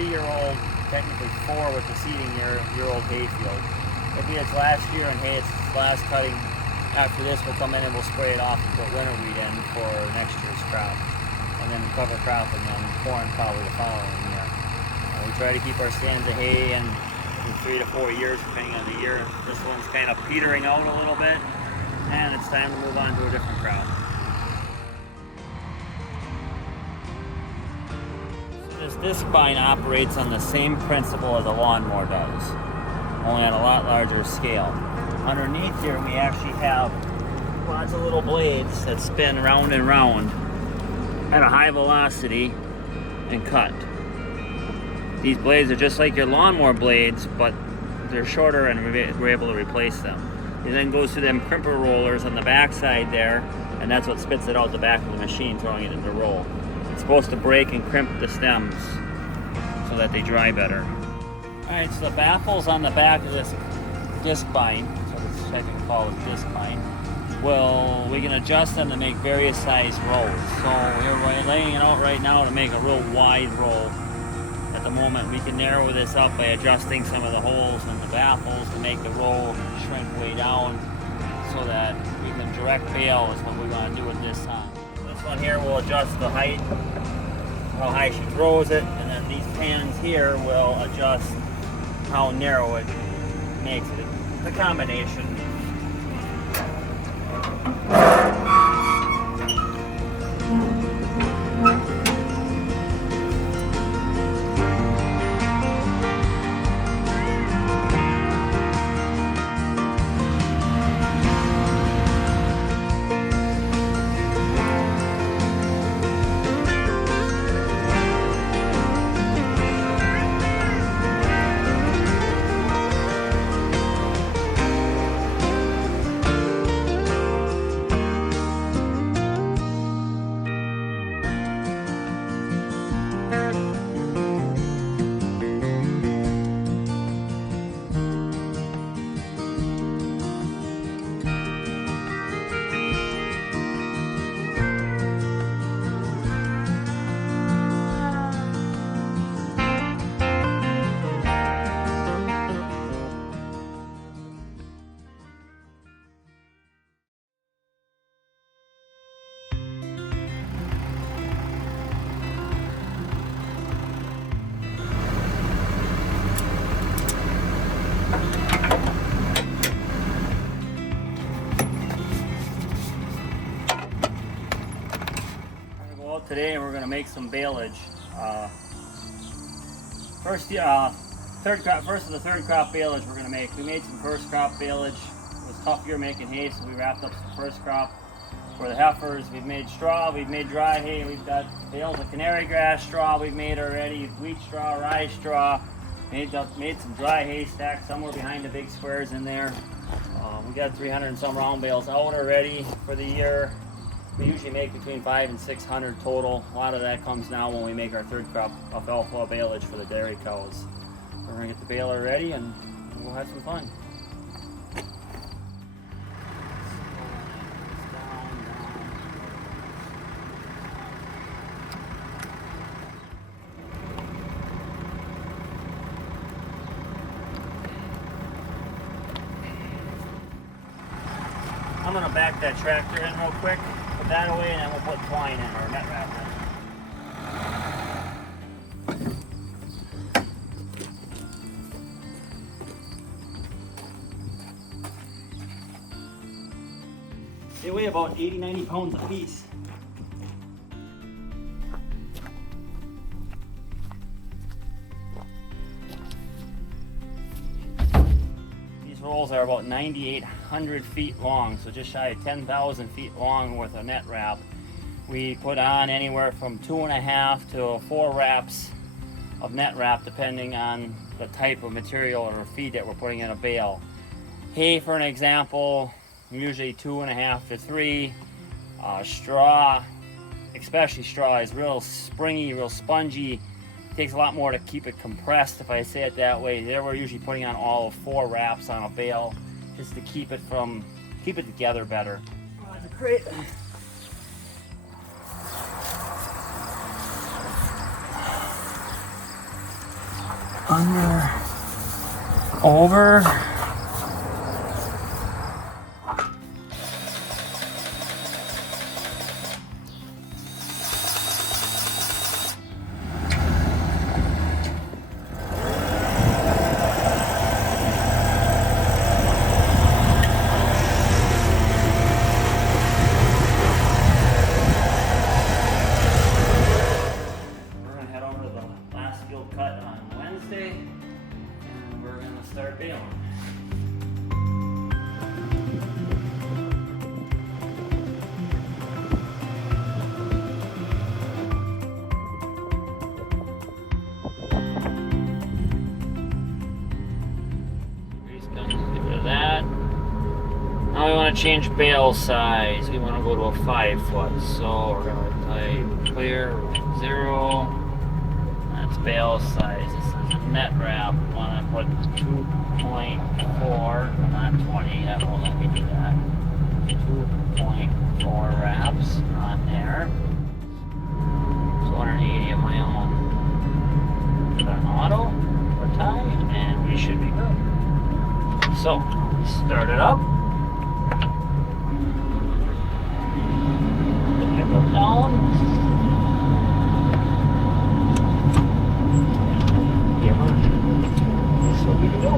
3-year-old, technically 4 with the seeding year-old Hayfield. It'll be its last year in hay, it's its last cutting. After this, we'll come in and we'll spray it off and put winter wheat in for next year's crop. And then cover crop and then corn probably the following year. We try to keep our stands of hay in 3 to 4 years, depending on the year. This one's kind of petering out a little bit, and it's time to move on to a different crop. This disc bine operates on the same principle as a lawnmower does, only on a lot larger scale. Underneath here we actually have lots of little blades that spin round and round at a high velocity and cut. These blades are just like your lawnmower blades, but they're shorter and we're able to replace them. It then goes to them crimper rollers on the back side there, and that's what spits it out the back of the machine, throwing it into roll. It's supposed to break and crimp the stems so that they dry better. Alright, so the baffles on the back of this disc bine, so this technically called disc bine, we can adjust them to make various size rolls. So we're laying it out right now to make a real wide roll. At the moment, we can narrow this up by adjusting some of the holes in the baffles to make the roll shrink way down so that we can direct bale is what we want to do with this time. This one here will adjust the height, how high she throws it, and then these pans here will adjust how narrow it makes it. The combination. Today we're going to make some baleage. First of the third crop baleage we're going to make. We made some first crop baleage. It was a tough year making hay, so we wrapped up some first crop. For the heifers, we've made straw, we've made dry hay, we've got bales of canary grass straw we've made already, wheat straw, rye straw. Made some dry hay stacks somewhere behind the big squares in there. We got 300 and some round bales out already for the year. We usually make between 500 and 600 total. A lot of that comes now when we make our third crop alfalfa baleage for the dairy cows. We're going to get the baler ready and we'll have some fun. I'm going to back that tractor in real quick. Put that away and then we'll put twine in or net wrap in. They weigh about 80-90 pounds a piece. Rolls are about 9,800 feet long, so just shy of 10,000 feet long with a net wrap. We put on anywhere from 2.5 to 4 wraps of net wrap depending on the type of material or feed that we're putting in a bale. Hay, for an example, usually 2.5 to 3. Straw, especially straw, is real springy, real spongy. Takes a lot more to keep it compressed, if I say it that way. There we're usually putting on all of 4 wraps on a bale just to keep it together better. Oh, that's a crate. under, over. Cut on Wednesday, and we're going to start baling. He's going to get rid of that. Now we want to change bale size. We want to go to a 5 foot, so we're going to type clear 0. That's bale size. This is net wrap. I want to put 2.4, not 20. That won't let me do that. 2.4 wraps on there. 280 of my own. Put an auto or tie, and we should be good. So, start it up. Put it down. So we can go.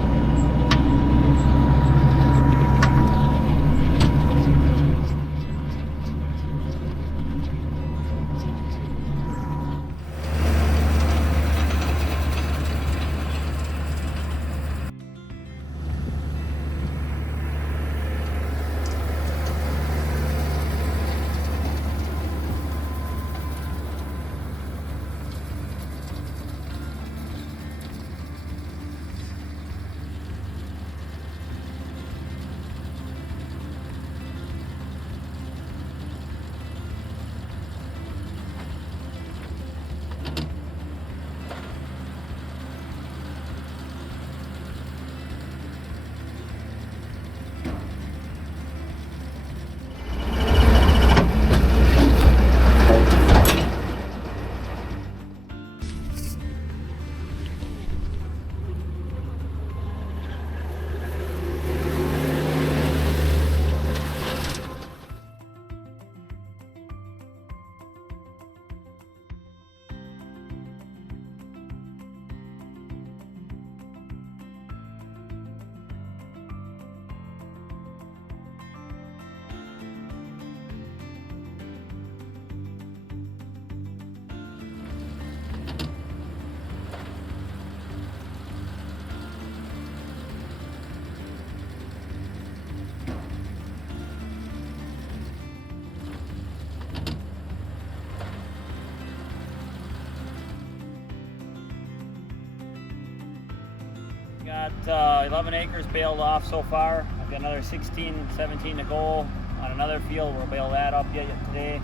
Got 11 acres baled off so far. I've got another 16, 17 to go on another field. We'll bale that up yet today.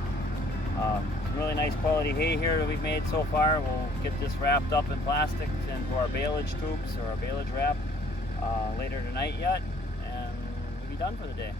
Some really nice quality hay here that we've made so far. We'll get this wrapped up in plastic into our baleage tubes or our baleage wrap later tonight yet, and we'll be done for the day.